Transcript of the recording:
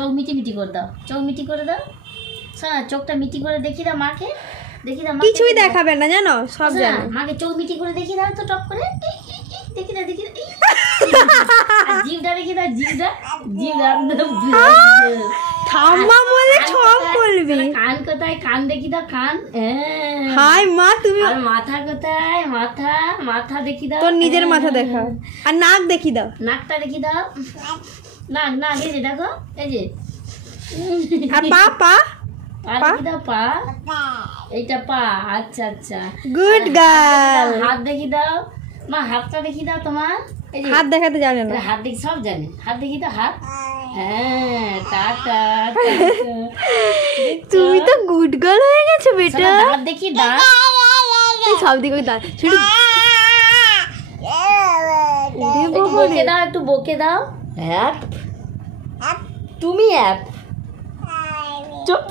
চোখ মিটি মিটি করে দাও, চোখ মিটি করে দাও। শোনা, চোখটা মিটি করে দেখিয়ে দাও মাকে, দেখিয়ে দাও। কিছুই দেখাবে না জানো, সব জানো। মাকে চোখ মিটি করে দেখিয়ে দাও তো, টপ করে দেখি দাও, দেখি দাও। জিভটা দেখি দাও, জিভটা, ঠাম্মা বলে সব বলবি। কান কোথায়, কান দেখি দাও, কান। হাই মা তুমি। আর মাথা কোথায়, মাথা, মাথা দেখি দাও। তোর নিজের মাথা দেখাও। আর নাক দেখি দাও, নাকটা দেখি দাও। নাক, নাক এই যে দেখো, এই যে। আর পা, পা দেখি দাও, পা, এইটা পা। আচ্ছা আচ্ছা, গুড গার্ল। হাত দেখি দাও মা, হাতটা দেখি দাও তোমার। এই যে হাত দেখাতে জানে না। হাত দেখি, সব জানে। হাত দেখি দাও, হাত। হ্যাঁ, টাটা। তুমি তো গুড গার্ল হয়ে গেছো বেটা। দাঁত দেখি, দাঁত। সব দিকে দাঁত। শুধু একটু বকে দাও, একটু বকে দাও। হ্যাঁ, তুমি অ্যাপ চুপ।